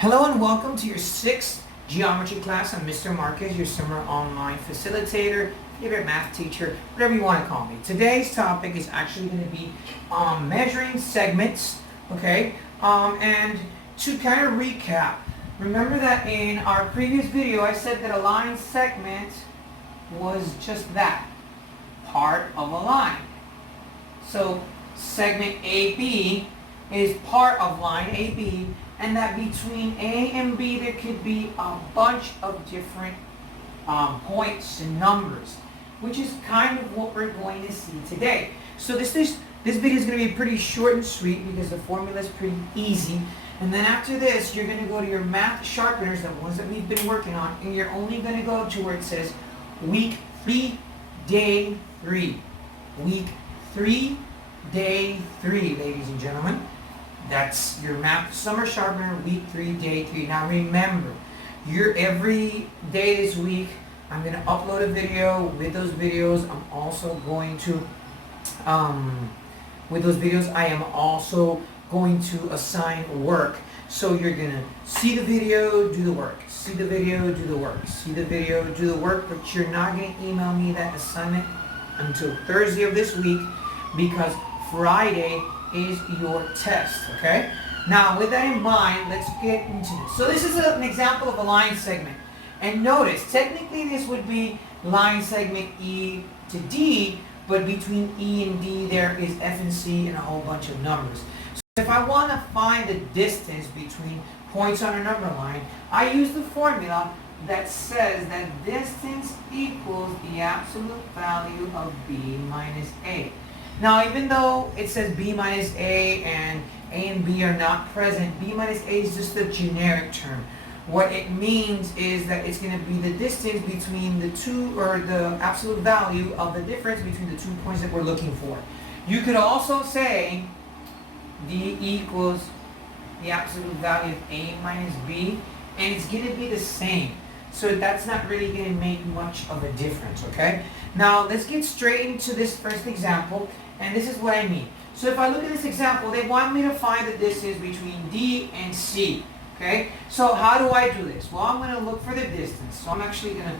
Hello and welcome to your sixth geometry class. I'm Mr. Marquez, your summer online facilitator, favorite math teacher, whatever you want to call me. Today's topic is actually going to be measuring segments, okay? And to kind of recap, remember that in our previous video I said that a line segment was just that, part of a line. So segment AB is part of line AB, and that between A and B there could be a bunch of different points and numbers, which is kind of what we're going to see today. So this video is going to be pretty short and sweet because the formula is pretty easy. And then after this, you're going to go to your math sharpeners, the ones that we've been working on, and you're only going to go to where it says week 3, day 3. Week 3, day 3, ladies and gentlemen. That's your math summer sharpener, week 3, day 3. Now remember, every day this week, I'm going to upload a video. With those videos, I'm also going to, I am also going to assign work. So you're going to see the video, do the work. See the video, do the work. See the video, do the work. But you're not going to email me that assignment until Thursday of this week because Friday is your test, okay? Now, with that in mind, let's get into this. So this is an example of a line segment. And notice, technically this would be line segment E to D, but between E and D there is F and C and a whole bunch of numbers. So if I want to find the distance between points on a number line, I use the formula that says that distance equals the absolute value of B minus A. Now, even though it says B minus A and B are not present, B minus A is just a generic term. What it means is that it's going to be the distance between the two, or the absolute value of the difference between the 2 points that we're looking for. You could also say D equals the absolute value of A minus B, and it's going to be the same. So that's not really going to make much of a difference, okay? Now, let's get straight into this first example. And this is what I mean. So if I look at this example, they want me to find the distance between D and C. Okay? So how do I do this? Well, I'm going to look for the distance. So I'm actually going to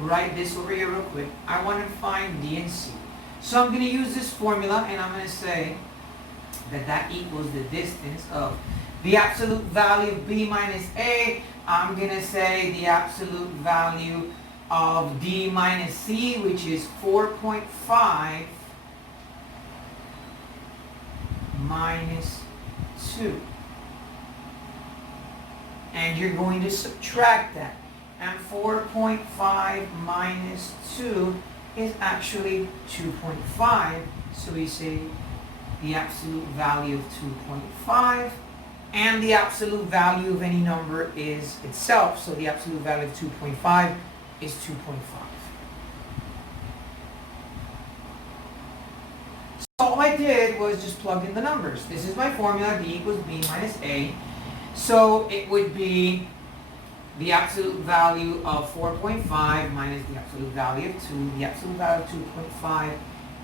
write this over here real quick. I want to find D and C. So I'm going to use this formula, and I'm going to say that that equals the distance of the absolute value of B minus A. I'm going to say the absolute value of D minus C, which is 4.5 minus 2. And you're going to subtract that. And 4.5 minus 2 is actually 2.5. So we say the absolute value of 2.5. And the absolute value of any number is itself. So the absolute value of 2.5 is 2.5. All I did was just plug in the numbers. This is my formula, D equals B minus A. So it would be the absolute value of 4.5 minus the absolute value of 2. The absolute value of 2.5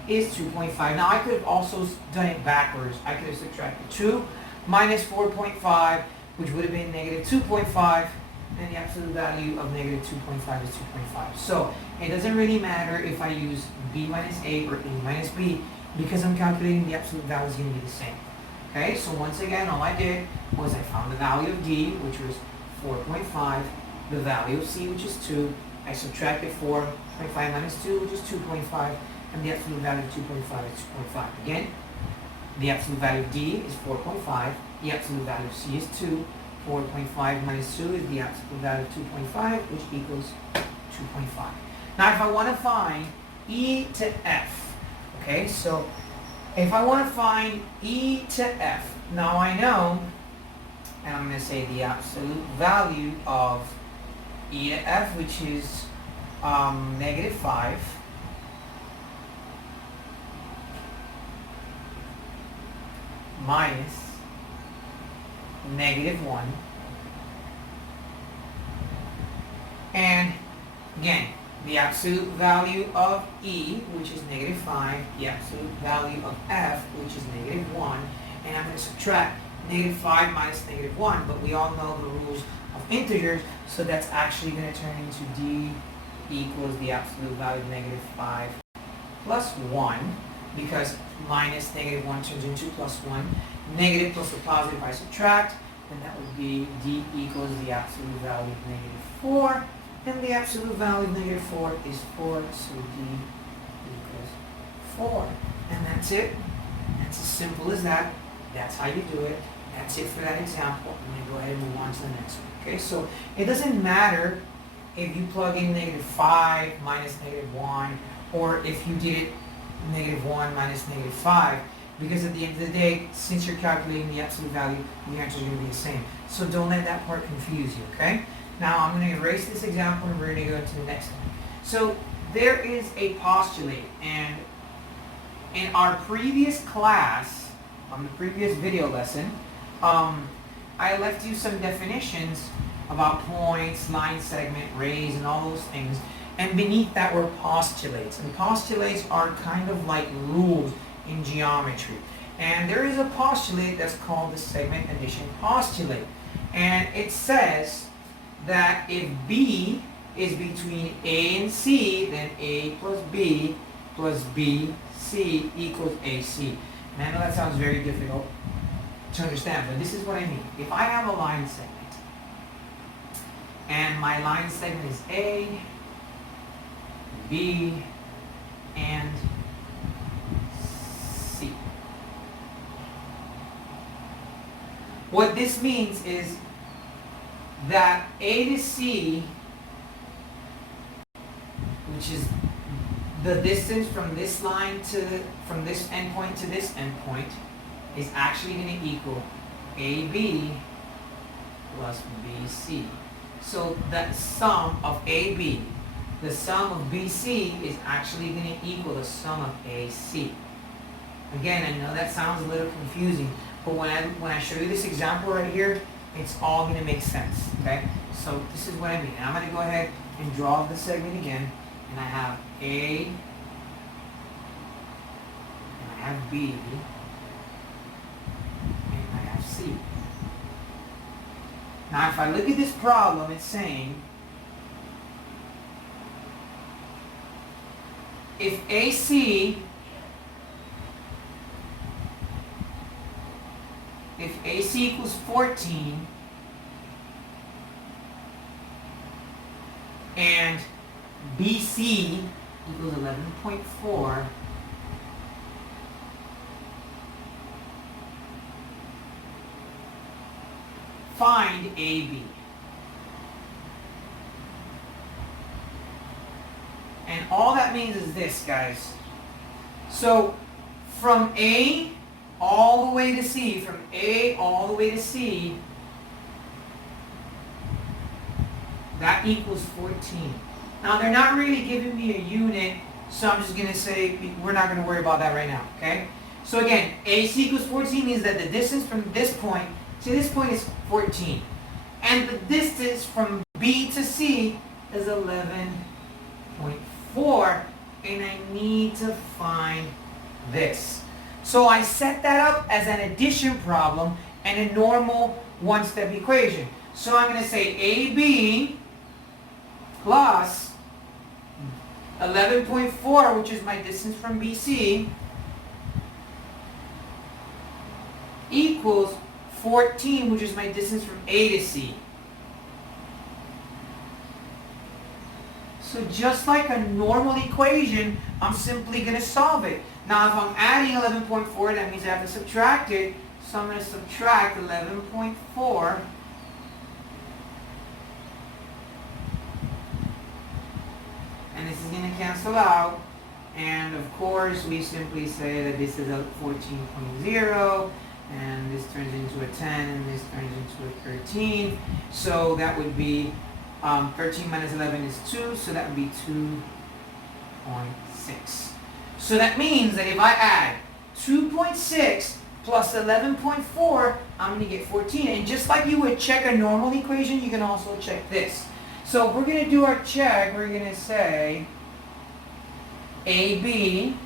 is 2.5. Now I could have also done it backwards. I could have subtracted 2 minus 4.5, which would have been negative 2.5, and the absolute value of negative 2.5 is 2.5. So it doesn't really matter if I use B minus A or A minus B, because I'm calculating the absolute value is going to be the same. Okay, so once again, all I did was I found the value of D, which was 4.5, the value of C, which is 2. I subtracted 4.5 minus 2, which is 2.5, and the absolute value of 2.5 is 2.5. Again, the absolute value of D is 4.5, the absolute value of C is 2. 4.5 minus 2 is the absolute value of 2.5, which equals 2.5. Now, if I want to find E to F, okay, so if I want to find E to F, now I know, and I'm going to say the absolute value of E to F, which is negative 5, minus negative 1, and again, the absolute value of E, which is negative 5, the absolute value of F, which is negative 1, and I'm going to subtract negative 5 minus negative 1, but we all know the rules of integers, so that's actually going to turn into d equals the absolute value of negative 5 plus 1, because minus negative 1 turns into plus 1. Negative plus a positive I subtract, and that would be d equals the absolute value of negative 4, and the absolute value of negative 4 is 4, so d equals 4. And that's it. That's as simple as that. That's how you do it. That's it for that example. I'm going to go ahead and move on to the next one. Okay, so it doesn't matter if you plug in negative 5 minus negative 1, or if you did it negative 1 minus negative 5, because at the end of the day, since you're calculating the absolute value, the answer is going to be the same. So don't let that part confuse you, okay? Now I'm going to erase this example and we're going to go to the next one. So there is a postulate, and in our previous class, on the previous video lesson, I left you some definitions about points, line segment, rays, and all those things. And beneath that were postulates. And postulates are kind of like rules in geometry. And there is a postulate that's called the segment addition postulate. And it says that if B is between A and C, then A plus B C equals AC. And I know that sounds very difficult to understand, but this is what I mean. If I have a line segment, and my line segment is A, B, and C. What this means is that A to C, which is the distance from this line from this endpoint to this endpoint, is actually going to equal AB plus BC. So that sum of AB, the sum of BC, is actually going to equal the sum of AC. Again, I know that sounds a little confusing, but when I show you this example right here, it's all going to make sense, okay? So this is what I mean. And I'm going to go ahead and draw the segment again, and I have A, and I have B, and I have C. Now if I look at this problem, it's saying if AC equals 14 and BC equals 11.4, find AB. And all that means is this, guys. So from A all the way to C, from A all the way to C, that equals 14. Now they're not really giving me a unit, so I'm just going to say we're not going to worry about that right now, okay? So again, AC equals 14 means that the distance from this point to this point is 14. And the distance from B to C is 11.4, and I need to find this. So I set that up as an addition problem and a normal one-step equation. So I'm going to say AB plus 11.4, which is my distance from BC, equals 14, which is my distance from A to C. So just like a normal equation, I'm simply going to solve it. Now if I'm adding 11.4, that means I have to subtract it. So I'm going to subtract 11.4. And this is going to cancel out. And of course, we simply say that this is a 14.0. And this turns into a 10, and this turns into a 13. So that would be 13 minus 11 is 2, so that would be 2.6. So that means that if I add 2.6 plus 11.4, I'm going to get 14. And just like you would check a normal equation, you can also check this. So if we're going to do our check, we're going to say AB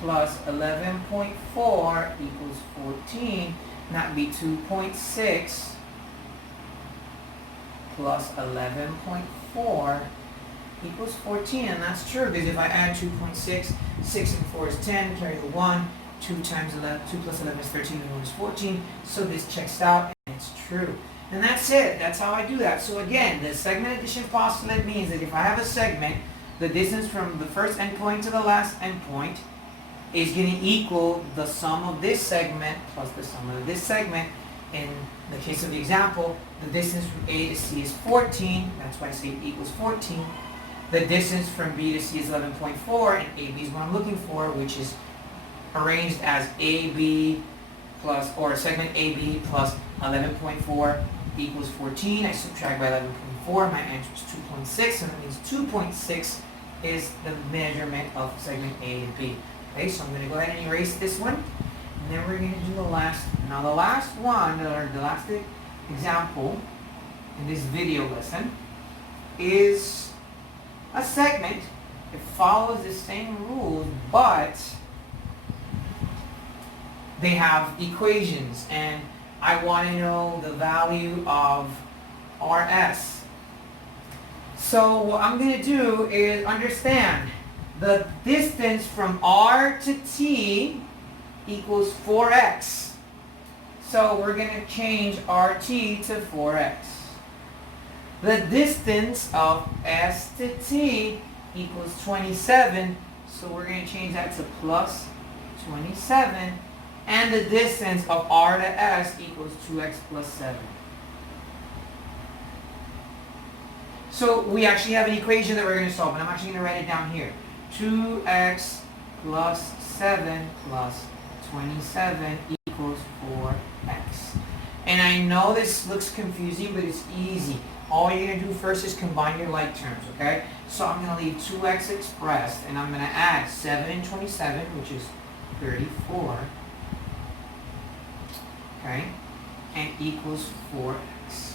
plus 11.4 equals 14. That would be 2.6 plus 11.4 equals 14, and that's true because if I add 2.6, 6 and 4 is 10, carry the 1, 2 times 11, 2 plus 11 is 13, and 1 is 14, so this checks out and it's true. And that's it, that's how I do that. So again, the segment addition postulate means that if I have a segment, the distance from the first endpoint to the last endpoint is going to equal the sum of this segment plus the sum of this segment. In the case of the example, the distance from A to C is 14, that's why I say it equals 14. The distance from B to C is 11.4, and AB is what I'm looking for, which is arranged as AB plus, or segment AB plus 11.4 equals 14. I subtract by 11.4, my answer is 2.6, so that means 2.6 is the measurement of segment A and B. Okay, so I'm going to go ahead and erase this one, and then we're going to do the last. Now the last one, or the last example in this video lesson is a segment. It follows the same rules, but they have equations, and I want to know the value of RS. So what I'm going to do is understand the distance from R to T equals 4x. So we're going to change RT to 4x. The distance of S to T equals 27, so we're going to change that to plus 27. And the distance of R to S equals 2x plus 7. So we actually have an equation that we're going to solve, and I'm actually going to write it down here. 2x plus 7 plus 27 equals 4x. And I know this looks confusing, but it's easy. All you're going to do first is combine your like terms, okay? So I'm going to leave 2x expressed, and I'm going to add 7 and 27, which is 34, okay, and equals 4x.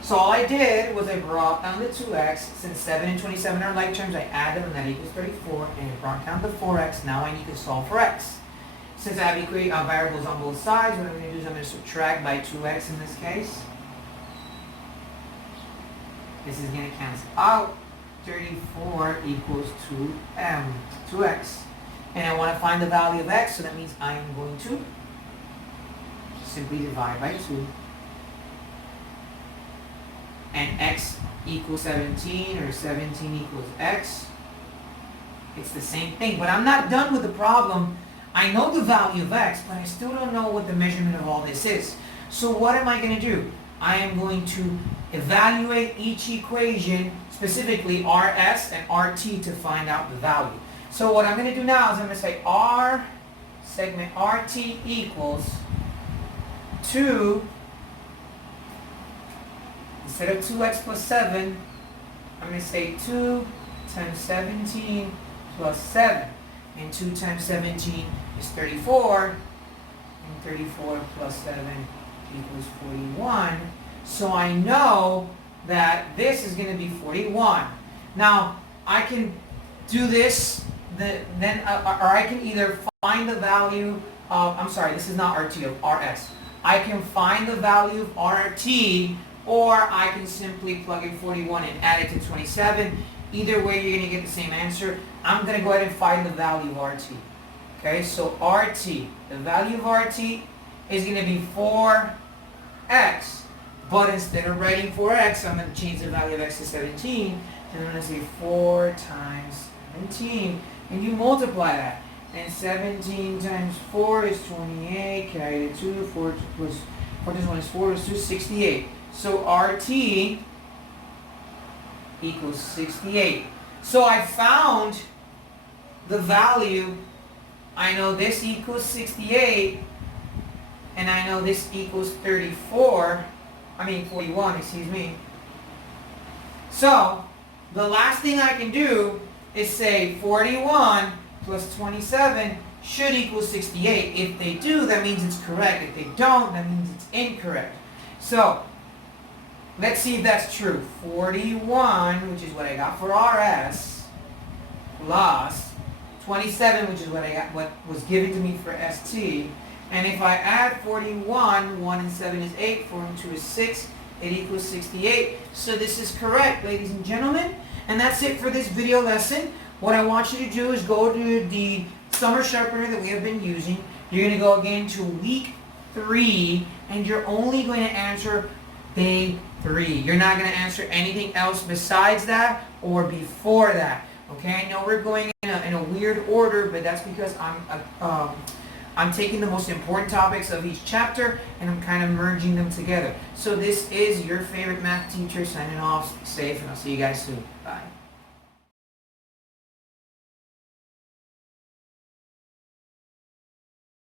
So all I did was I brought down the 2x. Since 7 and 27 are like terms, I add them, and that equals 34, and I brought down the 4x. Now I need to solve for x. Since I have variables on both sides, what I'm going to do is I'm going to subtract by 2x in this case. This is going to cancel out. 34 equals 2x. And I want to find the value of x, so that means I am going to simply divide by 2. And x equals 17, or 17 equals x. It's the same thing, but I'm not done with the problem. I know the value of x, but I still don't know what the measurement of all this is. So what am I going to do? I am going to evaluate each equation, specifically RS and RT, to find out the value. So what I'm going to do now is I'm going to say R segment RT equals 2, instead of 2x plus 7, I'm going to say 2 times 17 plus 7. And 2 times 17 is 34, and 34 plus 7 equals 41. So I know that this is going to be 41. Now, I can do this, or I can either find the value of, I'm sorry, this is not RT, of RS. I can find the value of RT, or I can simply plug in 41 and add it to 27. Either way, you're going to get the same answer. I'm going to go ahead and find the value of RT. Okay, so RT, the value of RT is going to be 4x. But instead of writing 4x, I'm going to change the value of x to 17. And I'm going to say 4 times 17. And you multiply that. And 17 times 4 is 28. Carry the 2. 4 plus 4 times 1 is 4 is 2, 68. So RT equals 68. So I found the value. I know this equals 68, and I know this equals 41, excuse me. So the last thing I can do is say 41 plus 27 should equal 68. If they do, that means it's correct. If they don't, that means it's incorrect. So let's see if that's true. 41, which is what I got for RS, plus 27, which is what was given to me for ST, And if I add 41, 1 and 7 is 8, 4 and 2 is 6, it equals 68. So this is correct, ladies and gentlemen. And that's it for this video lesson. What I want you to do is go to the summer sharpener that we have been using. You're going to go again to week 3, and you're only going to answer day 3. You're not going to answer anything else besides that or before that. Okay, I know we're going in a weird order, but that's because I'm taking the most important topics of each chapter and I'm kind of merging them together. So this is your favorite math teacher signing off. Stay safe, and I'll see you guys soon. Bye.